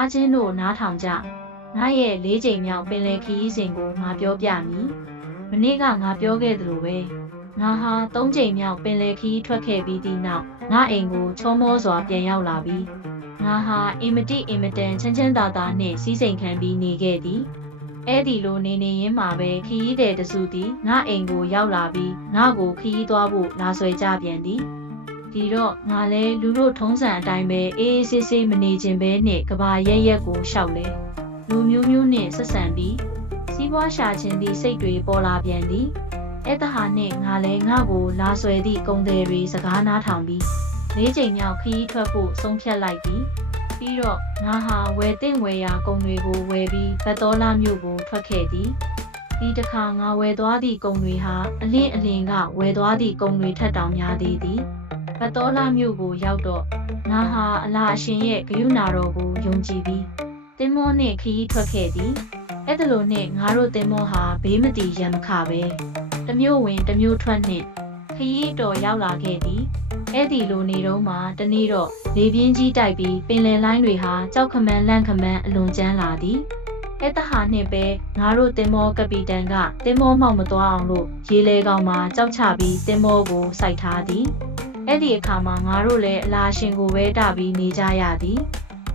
တားချင်းတို့နားထောင်ကြငါရဲ့လေးချိန်မြောက်ပင်လယ်ခရီးစဉ်ကိုငါပြောပြမည်မနေ့ကငါပြောခဲ့သလိုပဲငါဟာသုံးချိန်မြောက်ပင်လယ်ခရီးထွက်ခဲ့ပြီးသည့်နောက်ငါအိမ်ကိုချောမောစွာပြန်ရောက်လာပြီးငါဟာအင်မတိအင်မတန်ချမ်းချမ်းသာသာနှင့်စီးစိမ်ခံပြီးနေခဲ့သည်အဲ့ဒီလိုနေနေရင်းမှာပဲခရီးတဲ့တစုသည်ငါအိမ်ကိုရောက်လာပြီးငါကိုခရီးသွားဖို့လာဆွဲကြပြန်သည် ဒီတော့ငါလဲလူတို့ထုံးစံအတိုင်းပဲအေးအေးဆေးဆေးမနေခြင်းပဲနဲ့ကဘာရက်ရက်ကိုရှောက်လဲလူမျိုးမျိုးနဲ့ဆက်ဆံပြီးစီးပွားရှာခြင်းသည့်စိတ်တွေပေါ်လာပြန်သည်အဲ့တဟာနဲ့ငါလဲငါကိုလာဆွဲသည့်ကုံတယ်တွေစကားနားထောင်ပြီးလေးချိန်မြောက်ခရီးထွက်ဖို့ဆုံးဖြတ်လိုက်ပြီးပြီးတော့ငါဟာဝယ်တင်ဝယ်ရာကုံတွေကိုဝယ်ပြီးဘတ်တော်လာမြို့ကိုထွက်ခဲ့သည်ဒီတစ်ခါငါဝယ်သွားသည့်ကုံတွေဟာအလင်းအလင်းကဝယ်သွားသည့်ကုံတွေထက်တောင်များသေးသည် ဘတ်တော်လာမြို့ကိုရောက်တော့ငါဟာအလားအရှင်ရဲ့ဂယုဏတော်ကိုယုံကြည်ပြီးတင်မောနှင့်ခရီးထွက်ခဲ့သည်အဲ့ဒါလိုနဲ့ငါတို့တင်မောဟာဘေးမတီရံမခပဲတစ်မျိုးဝင်တစ်မျိုးထွက်နှင့်ခရီးတော်ရောက်လာခဲ့သည်အဲ့ဒီလိုနေတော့မှတနေ့တော့လေပြင်းကြီးတိုက်ပြီးပင်လယ်လိုင်းတွေဟာကြောက်ခမန်းလန့်ခမန်းအလွန်ကျန်းလာသည်အဲ့တဟာနဲ့ပဲငါတို့တင်မောကပီတန်ကတင်မောမောက်မသွားအောင်လို့ရေလေကောင်မှာကြောက်ချပြီးတင်မောကိုစိုက်ထားသည် အဲ့ဒီအခါမှာငါတို့လည်းအလားရှင်ကိုပဲတပြီးနေကြရသည်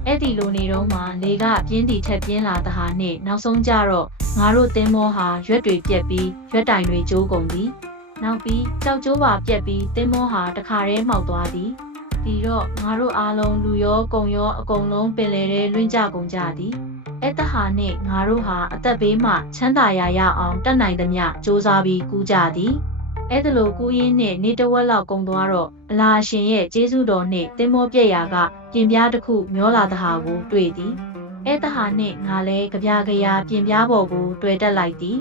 အဲ့ဒီလိုနေတော့မှလေကပြင်းတီထက်ပြင်းလာသဟာနှင့်နောက်ဆုံးကြတော့ငါတို့တင်းမောဟာရွက်တွေပြက်ပြီးရွက်တိုင်တွေကျိုးကုန်သည်နောက်ပြီးကြောက်ကျိုးပါပြက်ပြီးတင်းမောဟာတခါတည်းမှောက်သွားသည်ပြီးတော့ငါတို့အားလုံးလူရောကုံရောအကုန်လုံးပင်လယ်ထဲလွင့်ကြကုန်ကြသည်အဲ့တဟာနှင့်ငါတို့ဟာအသက်ဘေးမှချမ်းသာရာရအောင်တတ်နိုင်သမျှစူးစမ်းပြီးကူးကြသည် အဲ့ဒါလိုကူးရင်းနဲ့နေတဝက်လောက်ကုံသွားတော့အလားရှင်ရဲ့ကျေးဇူးတော်နဲ့တင်မောပြက်ရာကပြင်ပြားတစ်ခုမျောလာတဲ့ဟာကိုတွေ့သည်အဲ့တဟာနဲ့ငါလဲကြပြကြရာပြင်ပြားပေါ်ကိုတွေ့တက်လိုက်သည်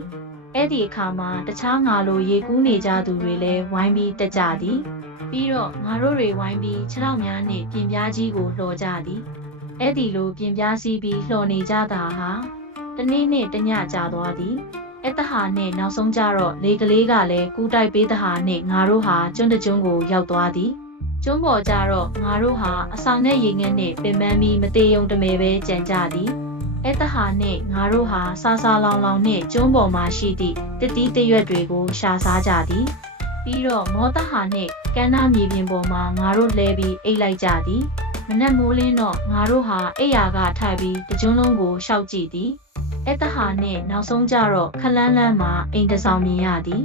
အဲ့ဒီအခါမှာတခြားငါလိုရေကူးနေကြသူတွေလည်းဝိုင်းပြီးတက်ကြသည်ပြီးတော့ငါတို့တွေဝိုင်းပြီးခြေထောက်များနဲ့ပြင်ပြားကြီးကိုလှော်ကြသည်အဲ့ဒီလိုပြင်ပြားစီးပြီးလှော်နေကြတာဟာတနေ့နဲ့တညကြာသွားသည် အဲ့တဟာနဲ့နောက်ဆုံးကြတော့လေကလေးကလည်းကူးတိုက်ပေးတဟာနဲ့ငါတို့ဟာကျွန်းတကျွန်းကိုရောက်သွားသည်ကျွန်းပေါ်ကြတော့ငါတို့ဟာအဆောင်နဲ့ရေငန်းနဲ့ပင်ပန်းပြီးမတေယုံတမဲပဲကြံကြသည်အဲ့တဟာနဲ့ငါတို့ဟာဆာဆာလောင်လောင်နဲ့ကျွန်းပေါ်မှာရှိသည့်တတိတရွက်တွေကိုရှာစားကြသည်ပြီးတော့မောတဟာနဲ့ကမ်းနားမြေပြင်ပေါ်မှာငါတို့လဲပြီးအိတ်လိုက်ကြသည်မနက်မိုးလင်းတော့ငါတို့ဟာအိယာကထိုင်ပြီးတကျွန်းလုံးကိုရှောက်ကြည့်သည် အဲ့တဟာနဲ့နောက်ဆုံးကြတော့ခလန်းလန်းမှာအိမ်တစ်ဆောင်မြင်ရသည်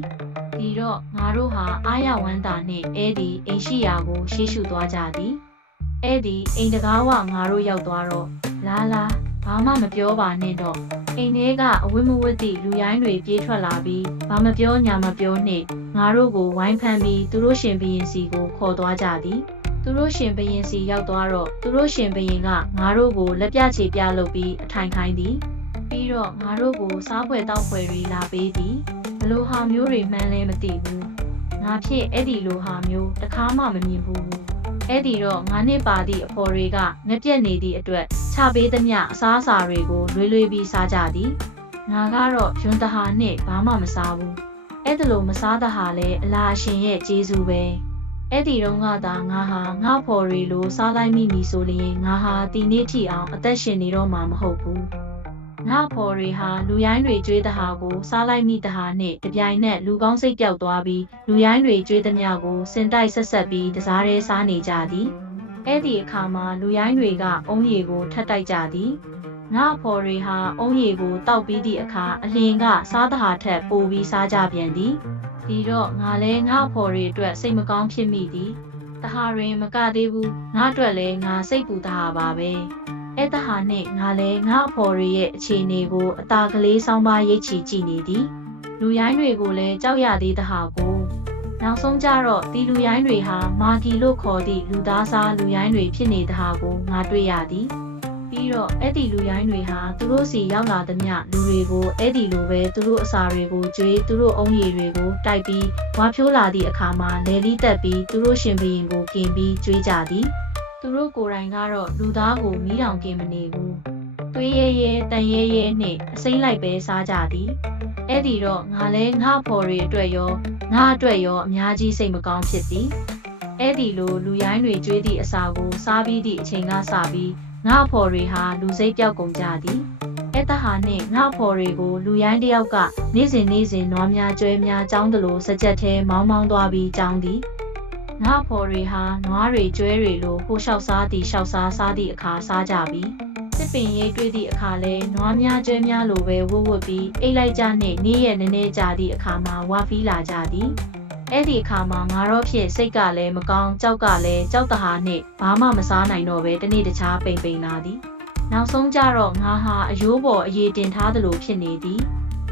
ဒီတော့ငါတို့ဟာအာရဝမ်းတာနဲ့အဲ့ဒီအိမ်ရှိရာကိုရှေ့ရှုသွားကြသည်အဲ့ဒီအိမ်တကားဝငါတို့ရောက်သွားတော့လာလာဘာမှမပြောပါနဲ့တော့အိမ်ထဲကအဝိမဝတ်သည့်လူရိုင်းတွေပြေးထွက်လာပြီးဘာမပြောညာမပြောနဲ့ငါတို့ကိုဝိုင်းဖမ်းပြီးသူတို့ရှင်ဘရင်စီကိုခေါ်သွားကြသည်သူတို့ရှင်ဘရင်စီရောက်သွားတော့သူတို့ရှင်ဘရင်ကငါတို့ကိုလက်ပြချေပြလုပ်ပြီးအထိုင်ခိုင်းသည် ပြီးတော့ငါတို့ကိုစားပွဲတောက်ပွဲတွေလာပေးသည်ဘလို့ဟာမျိုးတွေမှန်းလဲမသိဘူးငါဖြစ်အဲ့ဒီလိုဟာမျိုးတစ်ခါမှမမြင်ဘူးအဲ့ဒီတော့ငါနှစ်ပါသည့်အဖော်တွေကငပြက်နေသည့်အတွက်ချပေးသမျှအစားအစာတွေကိုလွေးလွေးပြီးစားကြသည်ငါကတော့ယွန်းတဟာနဲ့ဘာမှမစားဘူးအဲ့ဒါလိုမစားတဟာလဲအလားရှင်ရဲ့ကျေးဇူးပဲအဲ့ဒီတော့ငါသာငါဟာငါဖော်ရီလိုစားလိုက်မိပြီဆိုရင်ငါဟာဒီနေ့ထိအောင်အသက်ရှင်နေတော့မှာမဟုတ်ဘူး ငါဖော်တွေဟာလူရိုင်းတွေကျွေးတဟာကိုစားလိုက်မိတဟာနဲ့တပြိုင်နက်လူကောင်းစိတ်ပြောက်သွားပြီးလူရိုင်းတွေကျွေးသမျှကိုစင်တိုက်ဆက်ဆက်ပြီးတစားရဲစားနေကြသည်အဲ့ဒီအခါမှာလူရိုင်းတွေကအုံးရည်ကိုထပ်တိုက်ကြသည်ငါဖော်တွေဟာအုံးရည်ကိုတောက်ပြီးသည့်အခါအလင်းကစားတဟာထက်ပိုပြီးစားကြပြန်သည်ဒီတော့ငါလဲငါဖော်တွေအတွက်စိတ်မကောင်းဖြစ်မိသည်တဟာတွင်မကသေးဘူးငါအတွက်လည်းငါစိတ်ပူတဟာပါပဲ အဲ့တဟာနဲ့ငါလဲငါအဖော်တွေရဲ့အခြေအနေကိုအตาကလေးဆောင်းပါးရိတ်ချီကြည့်နေသည်လူရိုင်းတွေကိုလည်းကြောက်ရသေးတဟာကိုနောက်ဆုံးကြတော့ဒီလူရိုင်းတွေဟာမာကီလို့ခေါ်သည့်လူသားစားလူရိုင်းတွေဖြစ်နေတဟာကိုငါတွေ့ရသည်ပြီးတော့အဲ့ဒီလူရိုင်းတွေဟာသူတို့စီရောက်လာသမျှလူတွေကိုအဲ့ဒီလိုပဲသူတို့အစာတွေကိုကျွေးသူတို့အုံရည်တွေကိုတိုက်ပြီးဝါဖြိုးလာသည့်အခါမှာလဲလီတက်ပြီးသူတို့ရှင်ဘရင်ကိုกินပြီးကျွေးကြသည် သူတို့ကိုယ်တိုင်ကတော့လူသားကိုမီးတောင်กินမနေဘူး။သွေးရဲရဲတန်ရဲရဲနဲ့အစိမ့်လိုက်ပဲစားကြသည်။အဲ့ဒီတော့ငါလဲငါဖော်တွေအတွက်ရောငါအတွက်ရောအများကြီးစိတ်မကောင်းဖြစ်သည်။အဲ့ဒီလိုလူရိုင်းတွေကျွေးသည့်အစာကိုစားပြီးသည့်အချိန်ကစပြီးငါအဖော်တွေဟာလူစိတ်ပြောက်ကုန်ကြသည်အဲ့တဟာနှင့်ငါအဖော်တွေကိုလူရိုင်းတစ်ယောက်ကနေ့စဉ်နေ့စဉ်နွားများကျွဲများကြောင်းတလို့စကြက်ထဲမောင်းမောင်းသွားပြီးကြောင်းသည် ငါအဖော်တွေဟာနွားတွေကျွဲတွေလိုဟိုလျှောက်စားသည်လျှောက်စားစားသည့်အခါစားကြပြီးတစ်ပင်ရိပ်တွေ့သည့်အခါလဲနွားများကျွဲများလိုပဲဝှဝှပြီးအိတ်လိုက်ကြနှင့်နေ့ရက်နည်းနည်းကြာသည့်အခါမှာဝါဖီးလာကြသည်အဲ့ဒီအခါမှာငါတော့ဖြစ်စိတ်ကလည်းမကောင်းကြောက်ကလည်းကြောက်တဟာနှင့်ဘာမှမစားနိုင်တော့ပဲတနေ့တခြားပိန်ပိန်လာသည်နောက်ဆုံးကြတော့ငါဟာအယိုးပေါ်အေးတင်ထားသလိုဖြစ်နေသည်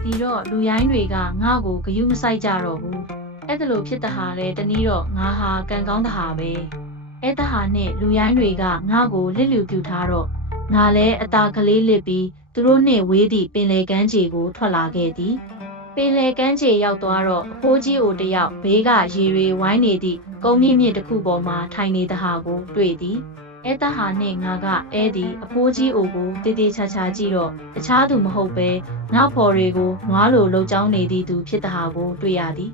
ဒီတော့လူရိုင်းတွေကငါ့ကိုဂယုမဆိုင်ကြတော့ဘူး အဲ့ဒါလိုဖြစ်တဟာလဲတနည်းတော့ငါဟာကံကောင်းတဟာပဲအဲ့တဟာနှင့်လူရိုင်းတွေကငါ့ကိုလစ်လူပြူထားတော့ငါလည်းအตาကလေးလစ်ပြီးသူတို့နှင့်ဝေးသည့်ပင်လယ်ကမ်းခြေကိုထွက်လာခဲ့သည်ပင်လယ်ကမ်းခြေရောက်သွားတော့အဖိုးကြီးအိုတစ်ယောက်ဘေးကရေတွေဝိုင်းနေသည့်ကုန်းမြင့်မြင့်တစ်ခုပေါ်မှာထိုင်နေတဲ့ဟာကိုတွေ့သည်အဲတဟာနှင့်ငါကအဲသည်အဖိုးကြီးအိုကိုတေးသေးချာချာကြည့်တော့တခြားသူမဟုတ်ပဲငါဖော်တွေကိုနွားလိုလှုပ်ကြောင်းနေသည့်သူဖြစ်တဟာကိုတွေ့ရသည်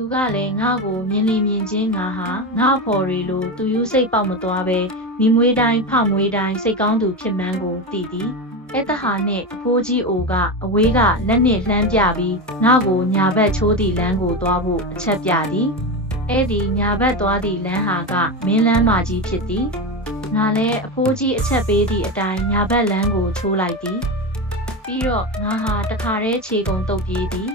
သူကလည်းငါ့ကိုမြင်လီမြင်ချင်းငါဟာငါ့ဖော်ရီလိုသူယူစိတ်ပေါက်မသွားပဲမိမွေးတိုင်းဖမွေးတိုင်းစိတ်ကောင်းသူဖြစ်မှန်းကိုသိသည်အဲ့တဟာနဲ့အဖိုးကြီးအိုကအဝေးကလက်နဲ့လှမ်းပြပြီးငါ့ကိုညာဘက်ချိုးသည့်လမ်းကိုသွားဖို့အချက်ပြသည်အဲ့ဒီညာဘက်သွားသည့်လမ်းဟာကမင်းလမ်းမကြီးဖြစ်သည်ငါလည်းအဖိုးကြီးအချက်ပေးသည့်အတိုင်းညာဘက်လမ်းကိုချိုးလိုက်သည်ပြီးတော့ငါဟာတခါတည်းခြေကုံတုပ်ပြေးသည်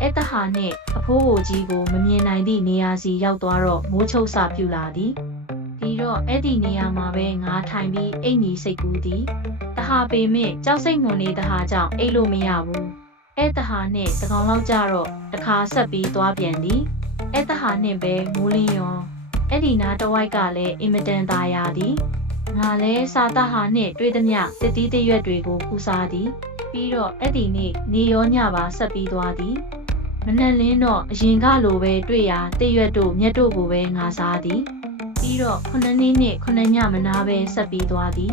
အဲ့တဟာနှင့်အဖိုးဘိုကြီးကိုမမြင်နိုင်သည့်နေရာစီရောက်သွားတော့မိုးချုပ်စာပြူလာသည်ဒီတော့အဲ့ဒီနေရာမှာပဲငါထိုင်ပြီးအိတ်ညီစိတ်ကူးသည်တဟာပေမဲ့ကြောက်စိတ်ငုံနေတဟာကြောင့်အိတ်လို့မရဘူးအဲ့တဟာနှင့်တကောင်လောက်ကြတော့တခါဆက်ပြီးသွားပြန်သည်အဲ့တဟာနှင့်ပဲမိုးလင်းရောအဲ့ဒီနားတစ်ဝိုက်ကလည်းအင်မတန်သာယာသည်ငါလည်းစာတဟာနှင့်တွေ့သမျှတတိတရွက်တွေကိုပူစားသည် ပြီးတော့အဲ့ဒီနေ့နေရောညပါဆက်ပြီးသွားသည် မနှက်လင်းတော့အရင်ကလိုပဲတွေ့ရာတည့်ရွက်တို့မြက်တို့ကိုပဲငါစားသည်ပြီးတော့ခုနှစ်နေ့နဲ့ခုနှစ်ညမနာပဲဆက်ပြီးသွားသည်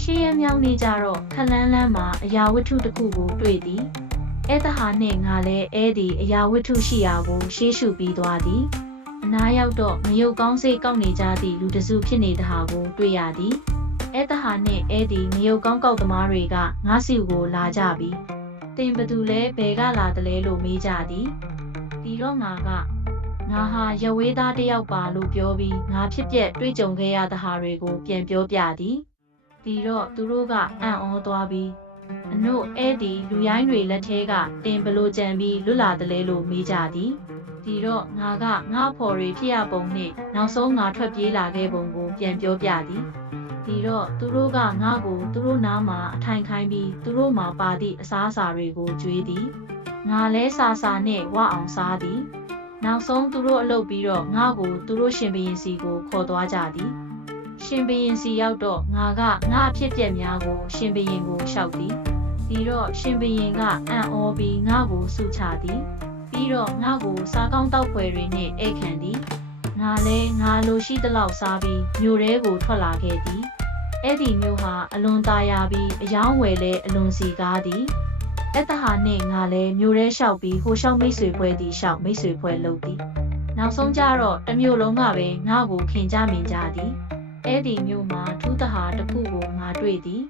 ရှေးရမြောင်းနေကြတော့ခလန်းလန်းမှာအရာဝတ္ထုတစ်ခုကိုတွေ့သည်အဲ့တဟာနဲ့ငါလည်းအဲ့ဒီအရာဝတ္ထုရှိရာကိုရှေးရှုပြီးသွားသည်အနားရောက်တော့မယုတ်ကောင်းစိတ်ကောက်နေကြသည့်လူတစုဖြစ်နေတဲ့ဟာကိုတွေ့ရသည်အဲ့တဟာနဲ့အဲ့ဒီမယုတ်ကောင်းကောက်သမားတွေကငါစီကိုလာကြပြီ တင်ဘသူလဲဘယ်ကလာတလဲလို့မေးကြသည်ဒီတော့ငါကငါဟာရဝေးသားတစ်ယောက်ပါလို့ပြောပြီးငါဖြစ်ပျက်တွေ့ကြုံခဲ့ရသဟာတွေကိုပြန်ပြောပြသည်ဒီတော့သူတို့ကအံ့ဩသွားပြီးအနို့အဲ့ဒီလူရိုင်းတွေလက်ထဲကတင်ဘလို့ကြံပြီးလွတ်လာတလဲလို့မေးကြသည်ဒီတော့ငါကငါ့ဖော်တွေဖြစ်ရပုံနဲ့နောက်ဆုံးငါထွက်ပြေးလာခဲ့ပုံကိုပြန်ပြောပြသည် ဒီတော့သူတို့ကငါ့ကိုသူတို့နားမှာအထိုင်ခိုင်းပြီးသူတို့မှာပါသည့်အစားအစာတွေကိုကြွေးသည်ငါလဲစာစာနဲ့ဝအောင်စားသည်နောက်ဆုံးသူတို့အလုပ်ပြီးတော့ငါ့ကိုသူတို့ရှင်ဘရင်စီကိုခေါ်သွားကြသည်ရှင်ဘရင်စီရောက်တော့ငါကငါအဖြစ်ပြက်များကို ရှင်ဘရင်ကိုလျှောက်သည်ဒီတော့ရှင်ဘရင်ကအံ့ဩပြီးငါ့ကိုဆုချသည်ပြီးတော့ငါ့ကိုစားကောင်းတောက်ဖွယ်တွေနဲ့အိတ်ခံသည်ငါလဲငါလိုရှိသလောက်စားပြီးမြို့ထဲကိုထွက်လာခဲ့သည် အဲ့ဒီမျိုးဟာအလွန်သားရပြီးအယောင်းဝယ်လဲအလွန်စီကားသည်အတဟာနှင့်ငါလည်းမျိုးရဲလျှောက်ပြီးဟိုလျှောက်မိတ်ဆွေဖွဲသည်လျှောက်မိတ်ဆွေဖွဲလုပ်သည်နောက်ဆုံးကြတော့တမျိုးလုံးကပဲငါ့ကိုခင်ကြမင်ကြသည်အဲ့ဒီမျိုးမှာထူးတဟာတစ်ခုကိုငါတွေ့သည်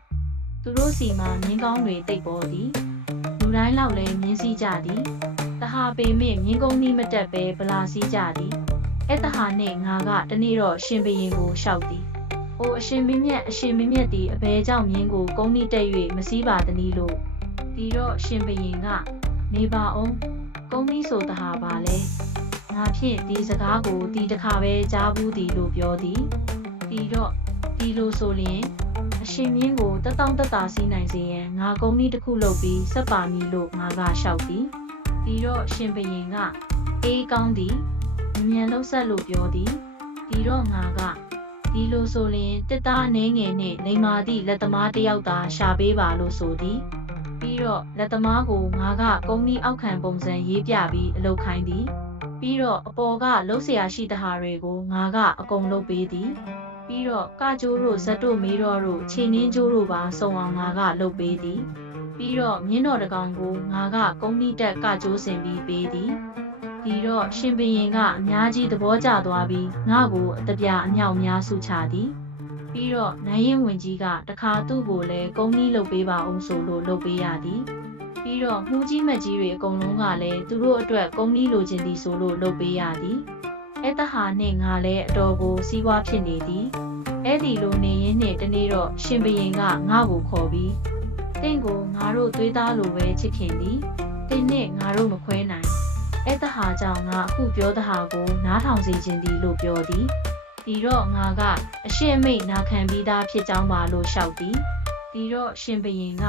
သူတို့စီမှာမြင်းကောင်းတွေတိတ်ပေါ်သည်လူတိုင်းလောက်လည်းမြင်းစည်းကြသည်တဟာပေမဲ့မြင်းကုန်းနီးမတက်ပဲဗလာစည်းကြသည်အဲ့တဟာနဲ့ငါကတနေ့တော့ရှင်ဘရင်ကိုလျှောက်သည် အိုအရှင်မင်းမြတ်အရှင်မင်းမြတ်သည်အဘဲကြောင့်မြင်းကိုကုန်းနှိတက်၍မစည်းပါသနည်းလို့ဒီတော့ရှင်ဘရင်ကနေပါအောင်ကုန်းနှိဆိုတဟာပါလဲငါဖြင့်ဒီစကားကိုဒီတစ်ခါပဲကြားဘူးသည်လို့ပြောသည်ဒီတော့ဒီလိုဆိုလျင် အရှင်မြင်းကိုတက်တောင့်တက်တာစီးနိုင်စေရန်ငါကုန်းနှိတစ်ခုလုပ်ပြီးဆက်ပါမည်လို့ငါကလျှောက်သည်ဒီတော့ရှင်ဘရင်ကအေးကောင်းသည်မမြန်လှုပ်ဆက်လို့ပြောသည်ဒီတော့ငါက ဒီလိုဆိုရင်တစ်သားနှဲငယ်နဲ့နေမာသည့်လက်သမားတယောက်သာရှာပေးပါလို့ဆိုသည်ပြီးတော့လက်သမားကိုငါကကုန်းကြီးအောက်ခံပုံစံရေးပြပြီးအလုပ်ခိုင်းသည်ပြီးတော့အပေါ်ကလှုပ်ရှားရှိတဟာတွေကိုငါကအကုန်လုပ်ပေးသည်ပြီးတော့ကကျိုးတို့ဇက်တို့မေးတော့တို့ခြေနှင်းကျိုးတို့ပါစုံအောင်ငါကလုပ်ပေးသည်ပြီးတော့မြင်းတော်တကောင်ကိုငါကကုန်းကြီးတက်ကကျိုးစင်ပြီးပေးသည် ဒီတော့ရှင်ဘရင်ကအများကြီးသဘောကျသွားပြီးငါ့ကိုအတပြအမြောက်များဆုချသည်ပြီးတော့နိုင်ရင်ဝင်ကြီးကတခါသူ့ကိုလည်းကုန်းကြီးလုပ်ပေးပါအောင်ဆိုလို့လုပ်ပေးရသည်ပြီးတော့မှုကြီးမကြီးတွေအကုန်လုံးကလည်းသူတို့အတွက်ကုန်းကြီးလိုချင်သည်ဆိုလို့လုပ်ပေးရသည်အဲ့တဟာနဲ့ငါလည်းအတော်ကိုစီးပွားဖြစ်နေသည်အဲ့ဒီလိုနေရင်းနဲ့တနေ့တော့ရှင်ဘရင်ကငါ့ကိုခေါ်ပြီးတင့်ကိုငါတို့သွေးသားလိုပဲချစ်ခင်သည်တင်းနဲ့ငါတို့မခွဲနိုင် အဲ့တဟာကြောင့်ငါအခုပြောတဟာကိုနားထောင်စေခြင်းသည်လို့ပြောသည်ဒီတော့ငါကအရှင်းမိတ်နာခံပြီးသားဖြစ်ကြောင်းပါလို့ရှောက်သည်ဒီတော့ရှင်ဘရင်က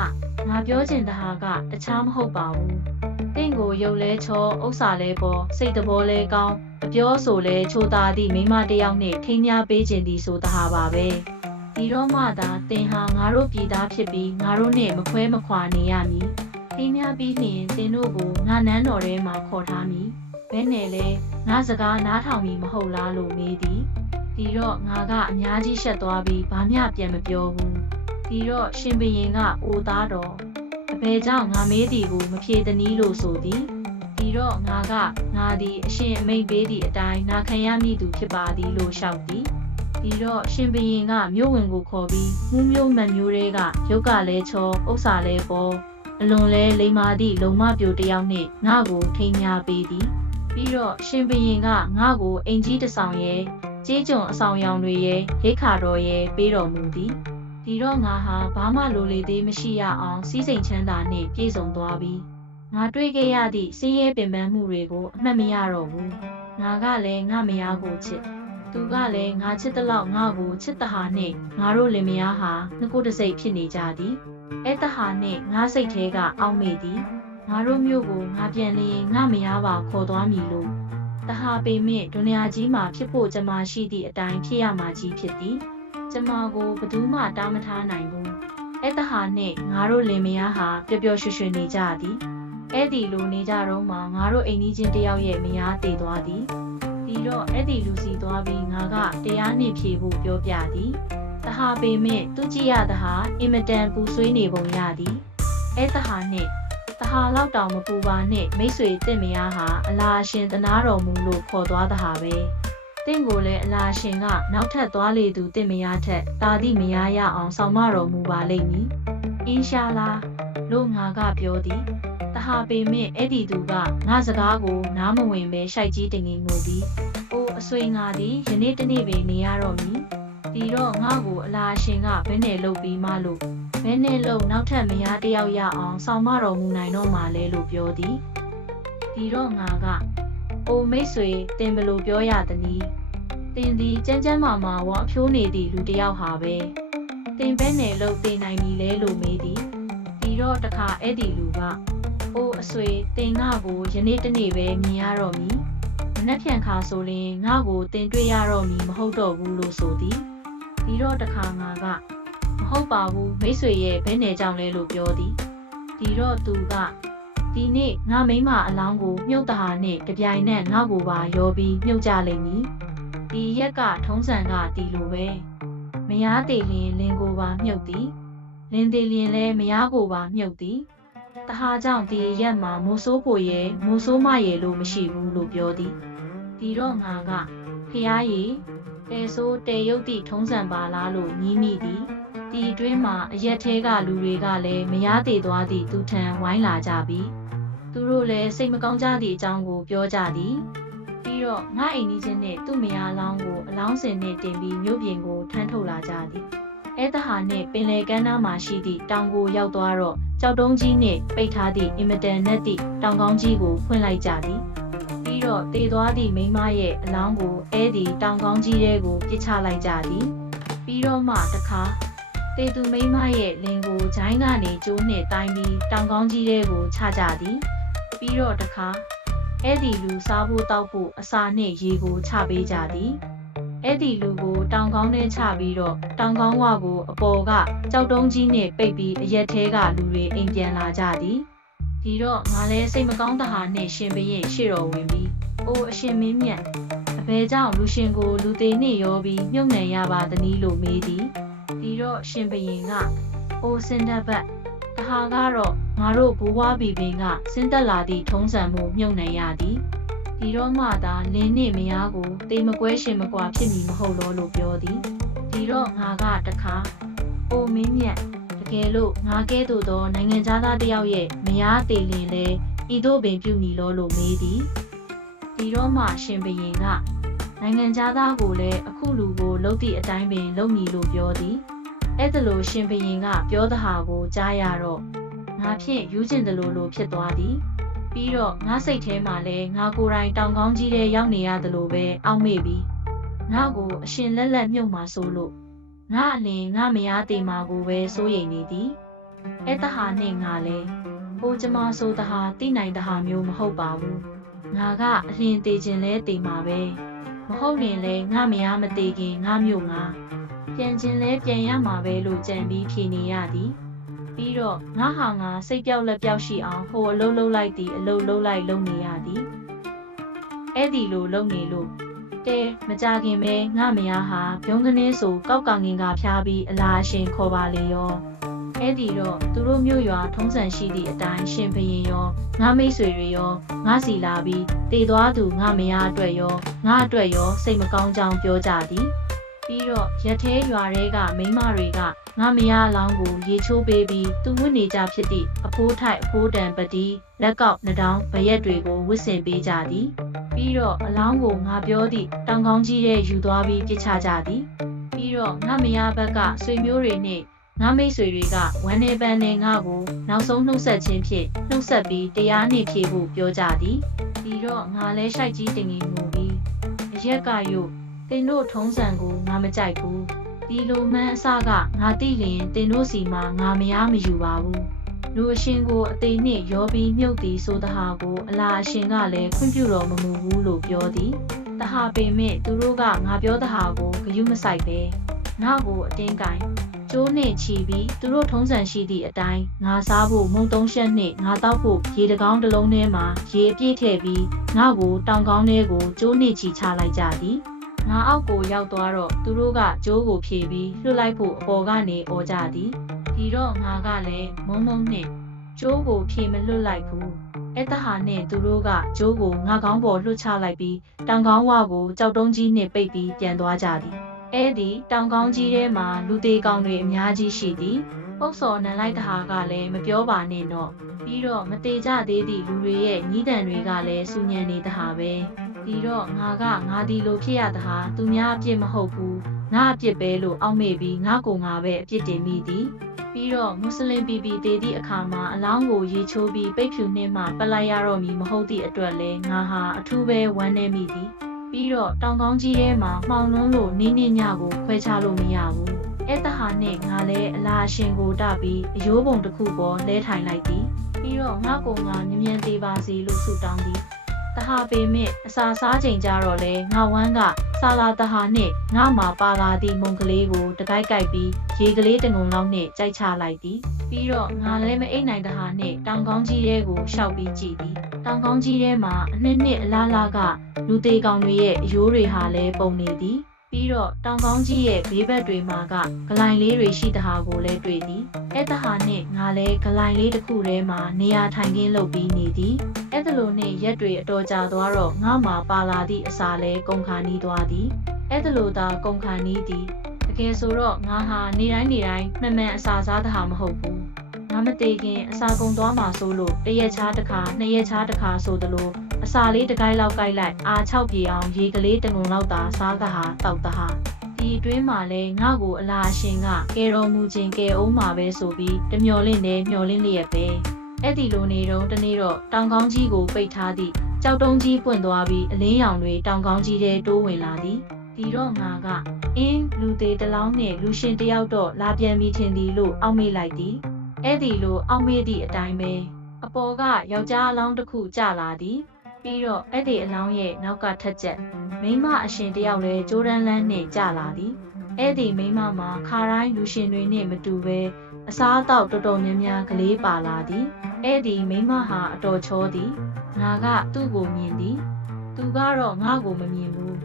ငါပြောချင်တာဟာကတခြားမဟုတ်ပါဘူးတင့်ကိုရုပ်လဲချောဥစ္စာလဲပေါ်စိတ်တဘောလဲကောင်းအပြောဆိုလဲချိုသာသည့်မိန်းမတစ်ယောက်နဲ့ထိမ်းများပေးခြင်းသည်ဆိုတာဟာပါပဲဒီတော့မှသာတင်ဟာငါတို့ပြည်သားဖြစ်ပြီးငါတို့နဲ့မခွဲမခွာနေရမည် ထိမ်းများပြီးလျင်တင်တို့ကိုငါနန်းတော်ထဲမှာခေါ်ထားမည်ဘဲနဲ့လဲငါစကားနားထောင်မည်မဟုတ်လားလို့မေးသည်ဒီတော့ငါကအများကြီးရှက်သွားပြီးဘာမျှပြန်မပြောဘူးဒီတော့ရှင်ဘရင်ကအိုသားတော်အဘယ်ကြောင့်ငါမေးသည်ကိုမဖြေသနည်းလို့ဆိုသည်ဒီတော့ငါကငါသည်အရှင်အမိတ်ပေးသည့်အတိုင်းနာခံရမည်သူဖြစ်ပါသည်လို့ရှောက်သည်ဒီတော့ရှင်ဘရင်ကမြို့ဝင်ကိုခေါ်ပြီးမှုမျိုးမန်မျိုးတွေကရုပ်ကလည်းချောဥစ္စာလည်းပေါ် အလွန်လဲလိမ္မာသည့်လုံမပြိုတစ်ယောက်နှင့်ငါကိုထိမ်းများပေးသည်ပြီးတော့ရှင်ဘရင်ကငါကိုအင်ကြီးတစ်ဆောင်ရဲ့ကြေးကြုံအဆောင်ရောင်တွေရဲ့ရိတ်ခါတော်ရဲ့ပေးတော်မူသည်ဒီတော့ငါဟာဘာမှလိုလေသေးမရှိရအောင်စီးစိမ်ချမ်းသာနှင့်ပြည့်စုံသွားပြီငါတွေ့ခဲ့ရသည့်စင်းရဲပင်ပန်းမှုတွေကိုအမှတ်မရတော့ဘူးငါကလည်းငါမယားကိုချစ်သူကလည်းငါချစ်တဲ့လောက်ငါကိုချစ်တဟာနှင့်ငါတို့လင်မယားဟာငကိုတစိတ်ဖြစ်နေကြသည် အဲ့တဟာနှင့်ငါစိတ်ထဲကအောက်မေ့သည်ငါတို့မျိုးကိုငါပြန်လျင်ငါမယားပါခေါ်သွားမည်လို့တဟာပေမြင့်ဒုနီယာကြီးမှာဖြစ်ဖို့ကျမရှိသည့်အတိုင်းဖြစ်ရမှာကြီးဖြစ်သည်ကျမကိုဘယ်သူမှတားမထားနိုင်ဘူးအဲ့တဟာနှင့်ငါတို့လင်မယားဟာပျော်ပျော်ရွှင်ရွှင်နေကြသည်အဲ့ဒီလိုနေကြတော့မှငါတို့အိမ်ကြီးချင်းတယောက်ရဲ့မယားတည်သွားသည်ဒီတော့အဲ့ဒီလူစီသွားပြီးငါကတရားနှင့်ဖြေဖို့ပြောပြသည် တဟာပေမြင့်သူကြည့်ရတဟာအင်မတန်ပူဆွေးနေပုံရသည်အဲ့တဟာနှင့်တဟာလောက်တောင်မပူပါနဲ့မိတ်ဆွေတင့်မယားဟာအလားအရှင်တနာတော်မူလို့ခေါ်သွားတာဟာပဲတင့်ကိုလည်းအလားအရှင်ကနောက်ထပ်သွားလေသူတင့်မယားထက်တာသည့်မယားရအောင်ဆောင်မတော်မူပါလိမ့်မည်အင်းရှာလာလို့ငါကပြောသည်တဟာပေမင့်အဲ့ဒီသူကငါစကားကိုနားမဝင်ပဲရှိုက်ကြီးတင်ငင်ငိုသည်အိုးအဆွေငါသည်ယနေ့တနေ့ပင်နေရတော့မည် ဒီတော့ငါ့ကိုအလားအရှင်ကဘယ်နဲ့လုပ်ပြီးမှလို့ဘဲနဲ့လုံနောက်ထပ်မယားတစ်ယောက်ရအောင်ဆောင်မတော်မူနိုင်တော့မှလဲလို့ပြောသည်ဒီတော့ငါကအိုမိတ်ဆွေတင်ဘယ်လို့ပြောရသနည်းတင်သည်ကြမ်းကြမ်းမာမာဝအဖြိုးနေသည့်လူတစ်ယောက်ဟာပဲတင်ဘဲနဲ့လုံတင်နိုင်ပြီလဲလို့မေးသည်ဒီတော့တခါအဲ့ဒီလူကအိုအဆွေတင်ငါကိုယနေ့တနေ့ပဲမြင်ရတော့မည်မနှက်ဖြန်ခါဆိုရင်ငါကိုတင်တွေ့ရတော့မည်မဟုတ်တော့ဘူးလို့ဆိုသည် ဒီတော့တခါငါကမဟုတ်ပါဘူးမိတ်ဆွေရဲ့ဘယ်နယ်ကြောင့်လဲလို့ပြောသည်ဒီတော့သူကဒီနေ့ငါမိမအလောင်းကိုမြုပ်တဟာနဲ့တပြိုင်နက်ငါ့ကိုပါရောပြီးမြုပ်ကြလိမ့်မည်ဒီရက်ကထုံးစံကဒီလိုပဲမယားသေးလျင်လင်ကိုပါမြုပ်သည်လင်သေးလျင်လည်းမယားကိုပါမြုပ်သည်တဟာကြောင့်ဒီရက်မှာမိုးဆိုးဖို့ရဲ့မိုးဆိုးမရဲ့လို့မရှိဘူးလို့ပြောသည်ဒီတော့ငါကဖျားရည် တဲဆိုးတဲရုပ်တိထုံးစံပါလားလို့ညီးမိသည်ဒီအတွင်းမှာအရက်သေးကလူတွေကလည်းမရားသေးသွားသည့်သူထံဝိုင်းလာကြပြီသူတို့လည်းစိတ်မကောင်းကြသည့်အကြောင်းကိုပြောကြသည်ပြီးတော့ငါအိမ်ကြီးချင်းနဲ့သူ့မယားအလောင်းကိုအလောင်းစင်နဲ့တင်ပြီးမြို့ပြင်ကိုထမ်းထုတ်လာကြသည်အဲတဟာနှင့်ပင်လယ်ကမ်းနားမှာရှိသည့်တောင်ကိုရောက်သွားတော့ကြောက်တုံးကြီးနှင့်ပိတ်ထားသည့်အင်မတန်နဲ့သည့်တောင်ကောင်းကြီးကိုဖွင့်လိုက်ကြသည် ပြီးတော့တေသွားသည့်မိန်းမရဲ့အလောင်းကိုအဲဒီတောင်ကောင်းကြီးထဲကိုပစ်ချလိုက်ကြသည်ပြီးတော့မှတခါတေသူမိန်းမရဲ့လင်ကိုဂျိုင်းကနေကျိုးနဲ့တိုင်းပြီးတောင်ကောင်းကြီးထဲကိုချကြသည်ပြီးတော့တခါအဲ့ဒီလူစားဖို့တောက်ဖို့အစာနှင့်ရေကိုချပေးကြသည်အဲ့ဒီလူကိုတောင်ကောင်းနဲ့ချပြီးတော့တောင်ကောင်းဝကိုအပေါ်ကကြောက်တုံးကြီးနဲ့ပိတ်ပြီးအရက်သေးကလူတွေအိမ်ပြန်လာကြသည် ဒီတော့ငါလည်းစိတ်မကောင်းတဟာနဲ့ရှင်ဘရင်ရှေ့တော်ဝင်ပြီးအိုးအရှင်မင်းမြတ်အဘယ်ကြောင့်လူရှင်ကိုလူသေးနှင့်ရောပြီးမြုပ်နှံရပါသနည်းလို့မေးသည်ဒီတော့ရှင်ဘရင်ကအိုစင်တဘတ်တဟာကတော့ငါတို့ဘိုးဘွားဘီဘင်ကစင်တက်လာသည့်ထုံးစံမှုမြုပ်နှံရသည်ဒဒီတော့မှသာလင်းနှင့်မယားကိုတေမကွဲရှင်မကွာဖြစ်မည်မဟုတ်လောလို့ပြောသည်ဒီတော့ငါကတခါအိုမင်းမြတ်တ ကယ်လို့ငါကဲ့သို့သောနိုင်ငံသားတစ်ယောက်ရဲ့မယားတေလင်လဲဤသို့ပင်ပြုမည်လောလို့မေးသည်ဒီတော့မှရှင်ဘရင်ကနိုင်ငံသားကိုလည်းအခုလူကိုလှုပ်သည့်အတိုင်းပင်လုပ်မည်လို့ပြောသည်အဲ့ဒါလို့ရှင်ဘရင်ကပြောသဟာကိုကြားရတော့ငါဖြင့်ယူကျင်တယ်လို့လို့ဖြစ်သွားသည်ပြီးတော့ငါစိတ်ထဲမှာလည်းငါကိုယ်တိုင်တောင်ကောင်းကြီးထဲရောက်နေရတယ်လို့ပဲအောက်မေ့ပြီးငါကိုအရှင်လက်လက်မြုပ်มาဆိုလို့ ငါအလင်ငါမယားတေမာကိုပဲစိုးရိမ်နေသည်အဲ့တဟာနဲ့ငါလည်းဟိုကျမဆိုတဟာတိနိုင်တဟာမျိုးမဟုတ်ပါဘူးငါကအလင်တေခြင်းလဲတေမာပဲမဟုတ်ရင်လဲငါမယားမတေခင်ငါမျိုးငါပြန်ခြင်းလဲပြန်ရမှာပဲလို့ကြံပြီးဖြေနေရသည်ပြီးတော့ငါဟာငါစိတ်ပြောက်လက်ပြောက်ရှိအောင်ဟိုအလုံးလုံးလိုက်သည်အလုံးလုံးလိုက်လုံနေရသည်အဲ့ဒီလိုလုံနေလို့ တဲမကြခင်ပဲငါမယားဟာပြုံးကနေဆိုကောက်ကောင်ငင်ကဖျားပြီးအလားအရှင်ခေါ်ပါလေရောအဲ့ဒီတော့သူတို့မျိုးရွာထုံးစံရှိသည့်အတိုင်းရှင်ဘရင်ရောငါမိတ်ဆွေတွေရောငါစီလာပြီးတည်သွားသူငါမယားအတွက်ရောငါအတွက်ရောစိတ်မကောင်းကြောင်းပြောကြသည် ပြီးတော့ရက်သေးရွာတွေကမိန်းမတွေကငါမရအလောင်းကိုရေချိုးပေးပြီးသူဝတ်နေကြဖြစ်သည့်အဖိုးထိုက်အဖိုးတန်ပတိလက်ကောက်နှတောင်းဗရက်တွေကိုဝတ်ဆင်ပေးကြသည်ပြီးတော့အလောင်းကိုငါပြောသည့်တောင်ကောင်းကြီးရဲ့ယူသွားပြီးပြစ်ချကြသည်ပြီးတော့ငါမရဘက်ကဆွေမျိုးတွေနဲ့ငါမိတ်ဆွေတွေကဝမ်းနေပန်းနဲ့ငါကိုနောက်ဆုံးနှုတ်ဆက်ခြင်းဖြင့်နှုတ်ဆက်ပြီးတရားနှင့်ဖြေဖို့ပြောကြသည်ဒီတော့ငါလဲရှိုက်ကြီးတင်ငင်ငူပြီးအရက်ကယုတ် တင်တို့ထုံးစံကိုငါမကြိုက်ဘူးဒီလိုမှန်းအစကငါတိလျင်တင်တို့စီမှာငါမရမယူပါဘူးလူအရှင်ကိုအသေးနှင့်ရောပြီးမြုပ်သည်ဆိုတဟာကိုအလားအရှင်ကလည်းခွင့်ပြုတော်မမူဘူးလို့ပြောသည်တဟာပင်မဲ့သူတို့ကငါပြောတဟာကိုဂယုမဆိုင်ပဲငါကိုအတင်းကင်ကျိုးနှင့်ချီပြီးသူတို့ထုံးစံရှိသည့်အတိုင်းငါစားဖို့မုံသုံးချက်နှင့်ငါတောက်ဖို့ရေတကောင်းတစ်လုံးထဲမှာရေအပြည့်ထည့်ပြီးငါကိုတောင်ကောင်းထဲကိုကျိုးနှင့်ချီချလိုက်ကြသည် ငါအောက်ကိုရောက်သွားတော့သူတို့ကကျိုးကိုဖြေပြီးလွှတ်လိုက်ဖို့အပေါ်ကနေអော်ကြသည်ဒီတော့ငါကလည်းမုံမုံနဲ့ကျိုးကိုဖြေမလွှတ်လိုက်ဘူးအဲ့တဟာနဲ့သူတို့ကကျိုးကိုငါကောင်းပေါ်လွှတ်ချလိုက်ပြီးတောင်ကောင်းဝကိုကြောက်တုံးကြီးနဲ့ပိတ်ပြီးပြန်သွားကြသည်အဲ့ဒီတောင်ကောင်းကြီးထဲမှာလူသေးကောင်တွေအများကြီးရှိသည်ပုတ်စော်နန်လိုက်တဟာကလည်းမပြောပါနဲ့တော့ပြီးတော့မသေးကြသေးသည့်လူတွေရဲ့ညီးတန်တွေကလည်းစူညံနေတဟာပဲ ဒီတော့ငါကငါဒီလိုဖြစ်ရတာဟာသူများအပြစ်မဟုတ်ဘူးငါအပြစ်ပဲလို့အောက်မေ့ပြီးငါကိုငါပဲအပြစ်တင်မိသည်ပြီးတော့မွတ်စလင်ပြည်ပြည်တည်သည့်အခါမှာအလောင်းကိုရေချိုးပြီးပိတ်ဖြူနှင်းမှပလိုက်ရတော့မည်မဟုတ်သည့်အတွက်လဲငါဟာအထူးပဲဝမ်းနည်းမိသည်ပြီးတော့တောင်ကောင်းကြီးထဲမှာမှောင်လွန်းလို့နင်းနေညကိုခွဲခြားလို့မရဘူးအဲ့တဟာနဲ့ငါလဲအလားအရှင်ကိုတပြီးအယိုးပုံတစ်ခုပေါ်လဲထိုင်လိုက်သည်ပြီးတော့ငါကိုငါမြ мян သေးပါစေလို့ဆုတောင်းသည် တဟာပေမဲ့အစာစားချိန်ကြတော့လေငါဝမ်းကဆာလာတဟာနဲ့ငါမှာပါလာသည့်မုံကလေးကိုတကိုက်ကိုက်ပြီးရေကလေးတငုံလောက်နဲ့ကြိုက်ချလိုက်သည်ပြီးတော့ငါလည်းမအိတ်နိုင်တဟာနဲ့တောင်ကောင်းကြီးရဲကိုရှောက်ပြီးကြည့်သည်တောင်ကောင်းကြီးထဲမှာအနှစ်နှစ်အလားလားကလူသေးကောင်တွေရဲ့အယိုးတွေဟာလည်းပုံနေသည် ပြီးတော့တောင်ကောင်းကြီးရဲ့ဘေးဘက်တွေမှာကဂလိုင်လေးတွေရှိတဟာကိုလည်းတွေ့သည်အဲ့တဟာနဲ့ငါလည်းဂလိုင်လေးတစ်ခုထဲမှာနေရာထိုင်ခင်းလုပ်ပြီးနေသည်အဲ့ဒါလိုနဲ့ရက်တွေအတော်ကြာသွားတော့ငါမှပါလာသည့်အစာလဲကုန်ခါနီးသွားသည်အဲ့ဒါလိုသာကုန်ခါနီးသည်တကယ်ဆိုတော့ငါဟာနေတိုင်းနေတိုင်းမှန်မှန်အစာစားတာမဟုတ်ဘူး ငါမသေးခင်အစာကုန်သွားမှဆိုလို့တစ်ရက်ချားတစ်ခါနှစ်ရက်ချားတစ်ခါဆိုသလိုအစာလေးတစ်ကိုက်လောက်ကိုက်လိုက်အာ၆ပြေအောင်ရေကလေးတစ်ငုံလောက်သာစားကဟာတောက်တဟာဒီအတွင်းမှာလဲငါ့ကိုအလားအရှင်ကကဲတော်မူခြင်းကဲအောင်မှာပဲဆိုပြီးတမျော်လင့်နေမျော်လင့်လျက်ပဲအဲ့ဒီလိုနေတော့တနေ့တော့တောင်ကောင်းကြီးကိုပိတ်ထားသည့်ကြောက်တုံးကြီးပွင့်သွားပြီးအလင်းရောင်တွေတောင်ကောင်းကြီးထဲတိုးဝင်လာသည်ဒီတော့ငါကအင်းလူသေးတစ်လောင်းနဲ့လူရှင်တစ်ယောက်တော့လာပြန်ပြီးထင်သည်လို့အောက်မေ့လိုက်သည် အဲ့ဒီလိုအောက်မေ့သည့်အတိုင်းပဲအပေါ်ကယောက်ျားအလောင်းတစ်ခုကျလာသည်ပြီးတော့အဲ့ဒီအလောင်းရဲ့နောက်ကထက်ချက်မိန်းမအရှင်တစ်ယောက်လည်းဂျိုးဒန်လန်းနဲ့ကျလာသည်အဲ့ဒီမိန်းမမှာခါတိုင်းလူရှင်တွေနဲ့မတူပဲအစားအသောက်တော်တော်များများကလေးပါလာသည်အဲ့ဒီမိန်းမဟာအတော်ချောသည်ငါကသူ့ကိုမြင်သည် သူကတော့ငါ့ကိုမမြင်ဘူး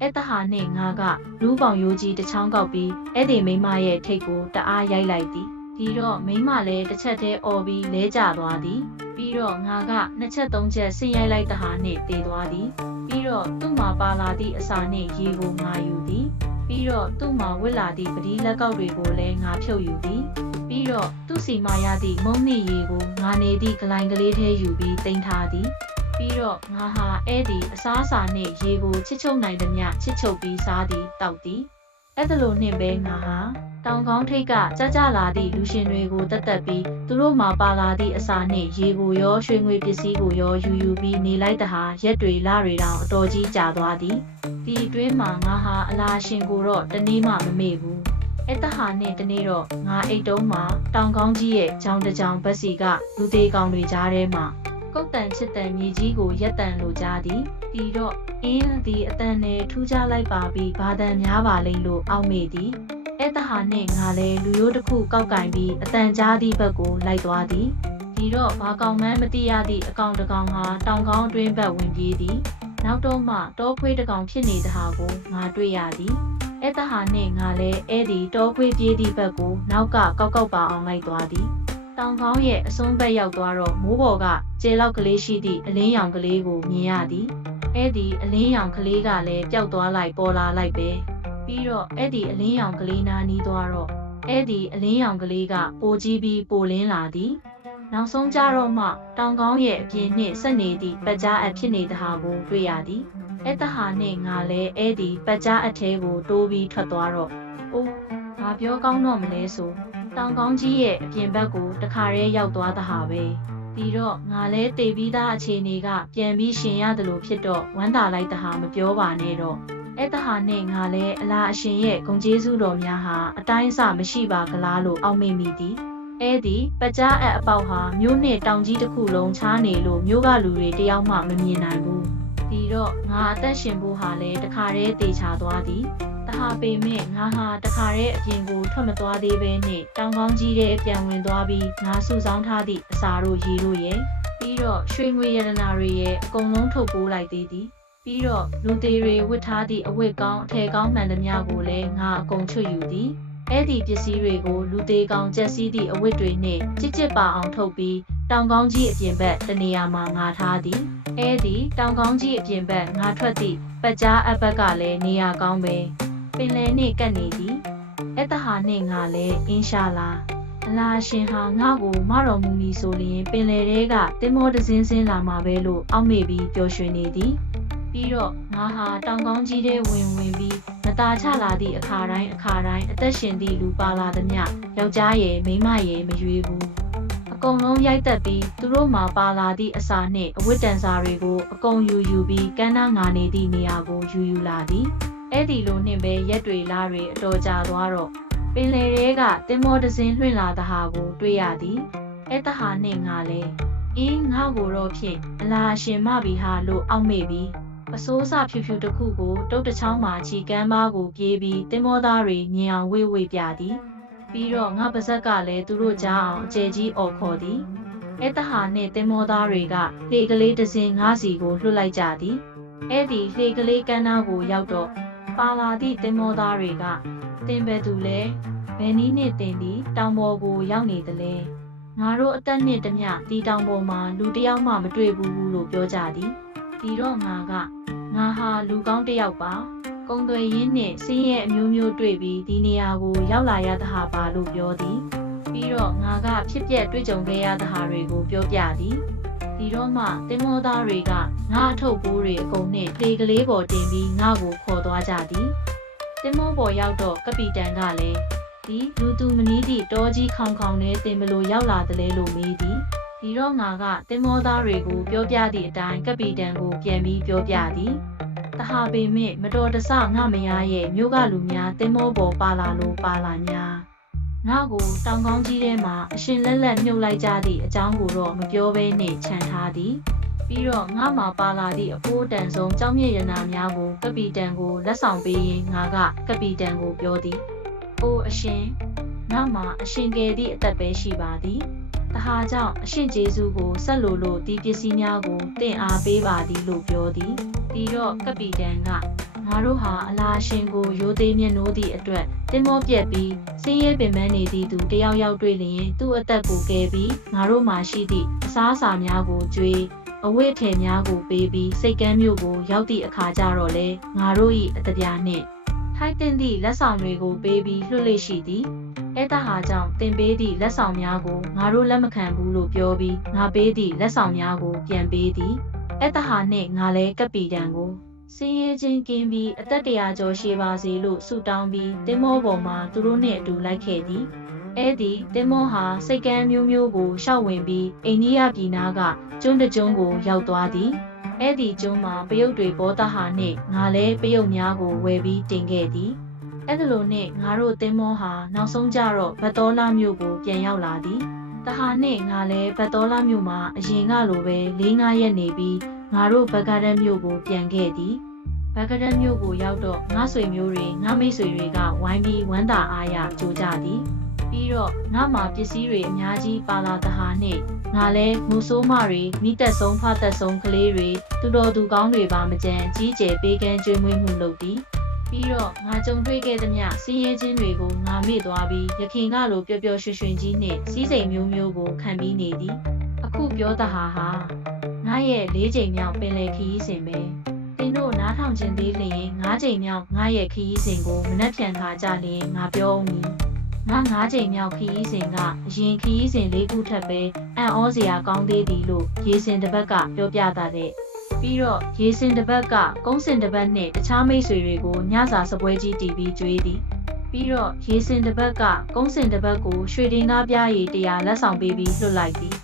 အဲ့တဟာနဲ့ငါကလူးပေါင်ရိုးကြီးတစ်ချောင်းကောက်ပြီးအဲ့ဒီမိန်းမရဲ့ထိတ်ကိုတအားရိုက်လိုက်သည် ဒီတော့မိန်းမလည်းတစ်ချက်တည်းអော်ပြီးလဲကျသွားသည် ပြီးတော့ငါကနှစ်ချက်သုံးချက်ဆင်းရိုက်လိုက်တဟာနှင့်တည်သွားသည် ပြီးတော့သူ့မှာပါလာသည့်အစာနှင့်ရေကိုငါယူသည်ပြီးတော့သူ့မှာဝစ်လာသည့်ပတိလက်ကောက်တွေကိုလည်းငါဖြုတ်ယူသည်ပြီးတော့သူ့စီမှရသည့်မုံနှင့်ရေကိုငါနေသည့်ဂလိုင်းကလေးထဲယူပြီးတင်ထားသည်ပြီးတော့ငါဟာအဲ့ဒီအစားအစာနဲ့ရေကိုချစ်ချုပ်နိုင်သမျှချစ်ချုပ်ပြီးစားသည်တောက်သည်အဲ့ဒါလိုနှင့်ပဲငါဟာ တောင်ကောင်းထိတ်ကကြကြလာသည့်လူရှင်တွေကိုတက်တက်ပြီးသူတို့မှာပါလာသည့်အစာနှင့်ရေကိုရောရွှေငွေပစ္စည်းကိုရောယူယူပြီးနေလိုက်တဟာရက်တွေလတွေတောင်အတော်ကြီးကြာသွားသည်ဒီအတွင်းမှာငါဟာအလားရှင်ကိုတော့တနေ့မှမမေ့ဘူးအဲ့တဟာနဲ့တနေ့တော့ငါအိတ်တုံးမှာတောင်ကောင်းကြီးရဲ့ကြောင်တစ်ကြောင်ဘက်စီကလူသေးကောင်တွေကြားထဲမှာကုတ်တန်ချစ်တန်မြေကြီးကိုရက်တန်လိုကြသည်ပြီးတော့အင်းဒီအတန်နဲ့ထူးခြားလိုက်ပါပြီးဘာတန်များပါလိမ့်လို့အောက်မေ့သည် အဲ့တဟာနဲ့ငါလည်းလူရိုးတစ်ခုကောက်ကင်ပြီးအတန်ကြားသည့်ဘက်ကိုလိုက်သွားသည်ဒီတော့ဘာကောင်မှန်းမသိရသည့်အကောင်တစ်ကောင်ဟာတောင်ကောင်းအတွင်းဘက်ဝင်ပြေးသည်နောက်တော့မှတောခွေးတစ်ကောင်ဖြစ်နေတဲ့ဟာကိုငါတွေ့ရသည်အဲ့တဟာနဲ့ငါလည်းအဲ့ဒီတောခွေးပြေးသည့်ဘက်ကိုနောက်ကကောက်ကောက်ပါအောင်လိုက်သွားသည်တောင်ကောင်းရဲ့အစွန်းဘက်ရောက်သွားတော့မိုးပေါ်ကကျေလောက်ကလေးရှိသည့်အလင်းရောင်ကလေးကိုမြင်ရသည်အဲ့ဒီအလင်းရောင်ကလေးကလည်းပျောက်သွားလိုက်ပေါ်လာလိုက်ပဲ ပြီးတော့အဲ့ဒီအလင်းရောင်ကလေးနားနီးသွားတော့အဲ့ဒီအလင်းရောင်ကလေးကပိုကြီးပြီးပိုလင်းလာသည်နောက်ဆုံးကြတော့မှတောင်ကောင်းရဲ့အပြင်နှင့်ဆက်နေသည့်ပတ်ကြားအဖြစ်နေတဲ့ဟာကိုတွေ့ရသည်အဲ့တဟာနှင့်ငါလည်းအဲ့ဒီပတ်ကြားအထဲကိုတိုးပြီးထွက်သွားတော့အိုးငါပြောကောင်းတော့မလဲဆိုတောင်ကောင်းကြီးရဲ့အပြင်ဘက်ကိုတခါတည်းရောက်သွားတာဟာပဲပြီးတော့ငါလဲတေပြီးသားအခြေအနေကပြန်ပြီးရှင်ရတယ်လို့ဖြစ်တော့ဝမ်းသာလိုက်တာဟာမပြောပါနဲ့တော့ အဲ့တဟာနဲ့ငါလဲအလားအရှင်ရဲ့ဂုံကျေးဇူးတော်များဟာအတိုင်းအဆမရှိပါကလားလို့အောက်မေ့မိသည်အဲ့ဒီပကြားအပ်အပေါက်ဟာမြို့နဲ့တောင်ကြီးတစ်ခုလုံးချားနေလို့မြို့ကလူတွေတယောက်မှမမြင်နိုင်ဘူးဒီတော့ငါအသက်ရှင်ဖို့ဟာလဲတခါတည်းတေချာသွားသည်တဟာပေမဲ့ငါဟာတခါတည်းအပြင်ကိုထွက်မသွားသေးဘဲနဲ့တောင်ကောင်းကြီးရဲ့ပြန်ဝင်သွားပြီးငါစုဆောင်းထားသည့်အစာတို့ရေတို့ရဲ့ပြီးတော့ရွှေငွေရတနာတွေရဲ့အကုန်လုံးထုတ်ပိုးလိုက်သေးသည် ပြီးတော့လူသေးတွေဝတ်ထားသည့်အဝတ်ကောင်းအထည်ကောင်းမှန်သမျှကိုလည်းငါအကုန်ချွတ်ယူသည်အဲ့ဒီပစ္စည်းတွေကိုလူသေးကောင်ကျက်စီးသည့်အဝတ်တွေနဲ့ကြစ်ကြစ်ပါအောင်ထုတ်ပြီးတောင်ကောင်းကြီးအပြင်ဘက်တနေရာမှာငါထားသည်အဲ့ဒီတောင်ကောင်းကြီးအပြင်ဘက်ငါထွက်သည့်ပတ်ကြားအပ်ဘက်ကလည်းနေရာကောင်းပဲပင်လယ်နှင့်ကပ်နေသည်အတ္တဟာနှင့်ငါလည်းအင်းရှာလာအလားရှင်ဟာငါ့ကိုမတော်မူမီဆိုလျင်ပင်လယ်ထဲကတင်မောတစင်းစင်းလာမှာပဲလို့အောက်မေ့ပြီးပျော်ရွှင်နေသည် ပြီးတော့ငါဟာတောင်ကောင်းကြီးထဲဝင်ဝင်ပြီးမตาချလာသည့်အခါတိုင်းအခါတိုင်းအသက်ရှင်သည့်လူပါလာသမျှယောက်ျားရဲ့မိန်းမရဲ့မရွေးဘူးအကုန်လုံးရိုက်တက်ပြီးသူတို့မှာပါလာသည့်အစာနှင့်အဝတ်တန်စာတွေကိုအကုန်ယူယူပြီးကမ်းနားငါနေသည့်နေရာကိုယူယူလာသည်အဲ့ဒီလိုနှင့်ပဲရက်တွေလားတွေအတော်ကြာသွားတော့ပင်လယ်ထဲကတင်မောတစင်းလွှင့်လာတဲ့ဟာကိုတွေ့ရသည်အဲ့တဟာနှင့်ငါလဲအင်းငါ့ကိုတော့ဖြင့်အလားရှင်မပြီဟာလို့အောက်မေ့ပြီး အစိုးစဖြူဖြူတစ်ခုကိုတုတ်တစ်ချောင်းမှာခြီကမ်းပါးကိုပြေးပြီးတင်မောသားတွေမြင်အောင်ဝေ့ဝေ့ပြသည်ပြီးတော့ငါပါဇက်ကလည်းသူတို့ကြားအောင်အကျယ်ကြီးអော်ခေါ်သည်အဲ့တဟာနှင့်တင်မောသားတွေကလှေကလေးတစ်စင်းငါးစီကိုလွှတ်လိုက်ကြသည်အဲ့ဒီလှေကလေးကမ်းနားကိုရောက်တော့ပါလာသည့်တင်မောသားတွေကတင်ပဲသူလဲဘယ်နည်းနဲ့တင်သည်တောင်ပေါ်ကိုရောက်နေတယ်လဲငါတို့အသက်နဲ့တမျှဒီတောင်ပေါ်မှာလူတစ်ယောက်မှမတွေ့ဘူးလို့ပြောကြသည် ဒီတော့ငါကငါဟာလူကောင်းတစ်ယောက်ပါကုံသွေရင်းနဲ့စင်းရဲ့အမျိုးမျိုးတွေ့ပြီးဒီနေရာကိုရောက်လာရသဟာပါလို့ပြောသည်ပြီးတော့ငါကဖြစ်ပျက်တွေ့ကြုံခဲ့ရသဟာတွေကိုပြောပြသည်ဒီတော့မှတင်မောသားတွေကငါအထုပ်ပိုးတွေအကုန်နဲ့လေကလေးပေါ်တင်ပြီးငါ့ကိုခေါ်သွားကြသည်တင်မောပေါ်ရောက်တော့ကပီတန်ကလည်းဒီလူသူမနီးသည့်တောကြီးခေါင်ခေါင်နဲ့တင်မလို့ရောက်လာတယ်လေလို့မေးသည် ဒီတော့ငါကတင်မောသားတွေကိုပြောပြသည့်အတိုင်းကပီတန်ကိုပြန်ပြီးပြောပြသည်တဟာပေမဲ့မတော်တဆငါမယားရဲ့မြို့ကလူများတင်မောပေါ်ပါလာလို့ပါလာများငါကိုတောင်ကောင်းကြီးထဲမှာအရှင်လက်လက်မြုပ်လိုက်ကြသည့်အကြောင်းကိုတော့မပြောဘဲနဲ့ခြံထားသည်ပြီးတော့ငါမှာပါလာသည့်အဖိုးတန်ဆုံးကြောင်းမြရနာများကိုကပီတန်ကိုလက်ဆောင်ပေးရင်ငါကကပီတန်ကိုပြောသည်။အိုးအရှင်ငါမှာအရှင်ကယ်သည့်အသက်ပဲရှိပါသည်။ တဟာကြောင့်အရှင်ဂျေစုကိုဆက်လိုလို့ဒီပစ္စည်းများကိုတင့်အားပေးပါသည်လို့ပြောသည်။ပြီးတော့ကပီတန်ကငါတို့ဟာအလားရှင်ကိုရိုးသေးမြတ်နိုးသည့်အတွက်တင်မောပြက်ပြီးစင်းရဲပင်ပန်းနေသည့်သူတယောက်ယောက်တွေ့လျင်သူ့အသက်ကိုကယ်ပြီးငါတို့မှရှိသည့်အစားအစာများကိုကျွေးအဝတ်အထည်များကိုပေးပြီးစိတ်ကမ်းမျိုးကိုရောက်သည့်အခါကျတော့လေငါတို့၏အတပြားနှင့်ထိုက်တင်သည့်လက်ဆောင်တွေကိုပေးပြီးလွှတ်လေရှိသည် အဲတဟာကြောင့်တင်ပေးသည့်လက်ဆောင်များကိုငါတို့လက်မခံဘူးလို့ပြောပြီးငါပေးသည့်လက်ဆောင်များကိုပြန်ပေးသည်အဲတဟာနှင့်ငါလဲကပ်ပီတံကိုစင်းရဲချင်းကင်းပြီးအသက်တရာကျော်ရှိပါစေလို့ဆုတောင်းပြီးတင်မောပေါ်မှာသူတို့နဲ့အတူလိုက်ခဲ့သည်အဲ့ဒီတင်မောဟာစိတ်ကမ်းမျိုးမျိုးကိုရှောက်ဝင်ပြီးအိန္ဒိယပြည်နာကကျွန်းတစ်ကျွန်းကိုရောက်သွားသည်အဲ့ဒီကျွန်းမှာပယုတ်တွေဘောတဟာနှင့်ငါလဲပယုတ်များကိုဝယ်ပြီးတင်ခဲ့သည် အဲ့ဒါလိုနဲ့ငါတို့တင်မောဟာနောက်ဆုံးကြတော့ဘတ်တော်လာမြို့ကိုပြန်ရောက်လာသည်တဟာနဲ့ငါလဲဘတ်တော်လာမြို့မှာအရင်ကလိုပဲ၄-၅ရက်နေပြီးငါတို့ဘဂရန်မြို့ကိုပြန်ခဲ့သည်ဘဂရန်မြို့ကိုရောက်တော့ငါဆွေမျိုးတွေငါမိတ်ဆွေတွေကဝိုင်းပြီးဝမ်းသာအားရကြိုးကြသည်ပြီးတော့ငါမှာပစ္စည်းတွေအများကြီးပါလာတဟာနဲ့ငါလဲမူဆိုးမတွေမိသက်ဆုံးဖသက်ဆုံးကလေးတွေသူတော်သူကောင်းတွေပါမကြမ်းကြီးကျယ်ပေးကမ်းကျွေးမွေးမှုလုပ်သည် ပြီးတော့ငါကြုံတွေ့ခဲ့သမျှစင်းရဲခြင်းတွေကိုငါမေ့သွားပြီးရခင်ကလိုပျော်ပျော်ရွှင်ရွှင်ကြီးနဲ့စီးစိမ်မျိုးမျိုးကိုခံပြီးနေသည်အခုပြောတဟာဟာငါရဲ့၄ချိန်မြောက်ပင်လယ်ခရီးစဉ်ပဲတင်တို့နားထောင်ခြင်းသေးလျင်၅ချိန်မြောက်ငါရဲ့ခရီးစဉ်ကိုမနှက်ပြန်ခါကြလျင်ငါပြောဦးမည်ငါ၅ချိန်မြောက်ခရီးစဉ်ကအရင်ခရီးစဉ်၄ခုထပ်ပဲအံ့ဩစရာကောင်းသေးသည်လို့ရေစင်တစ်ပတ်ကပြောပြတာတဲ့ ပြီးတော့ရေစင်တစ်ပတ်ကကုန်းစင်တစ်ပတ်နဲ့တခြားမိတ်ဆွေတွေကိုညစာစပွဲကြီးတီးပြီးကျွေးသည်ပြီးတော့ရေစင်တစ်ပတ်ကကုန်းစင်တစ်ပတ်ကိုရွှေတင်ကားပြားရည်တရားလက်ဆောင်ပေးပြီးလွှတ်လိုက်သည်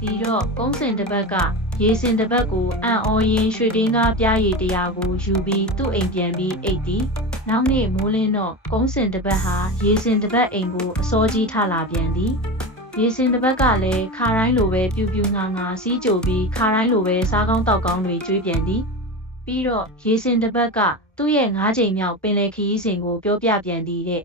ပြီးတော့ကုန်းစင်တစ်ပတ်ကရေစင်တစ်ပတ်ကိုအံ့ဩရင်ရွှေတင်းကားပြားရည်တရားကိုယူပြီးသူ့အိမ်ပြန်ပြီးအိတ်သည်နောက်နေ့မိုးလင်းတော့ကုန်းစင်တစ်ပတ်ဟာရေစင်တစ်ပတ်အိမ်ကိုအစောကြီးထလာပြန်သည် ရေစင်တစ်ပတ်ကလည်းခါတိုင်းလိုပဲပြူပြူငါငါစီးကြိုပြီးခါတိုင်းလိုပဲစားကောင်းတောက်ကောင်းတွေကျွေးပြန်သည်ပြီးတော့ရေစင်တစ်ပတ်ကသူ့ရဲ့၅ချိန်မြောက်ပင်လယ်ခရီးစဉ်ကိုပြောပြပြန်သည်တဲ့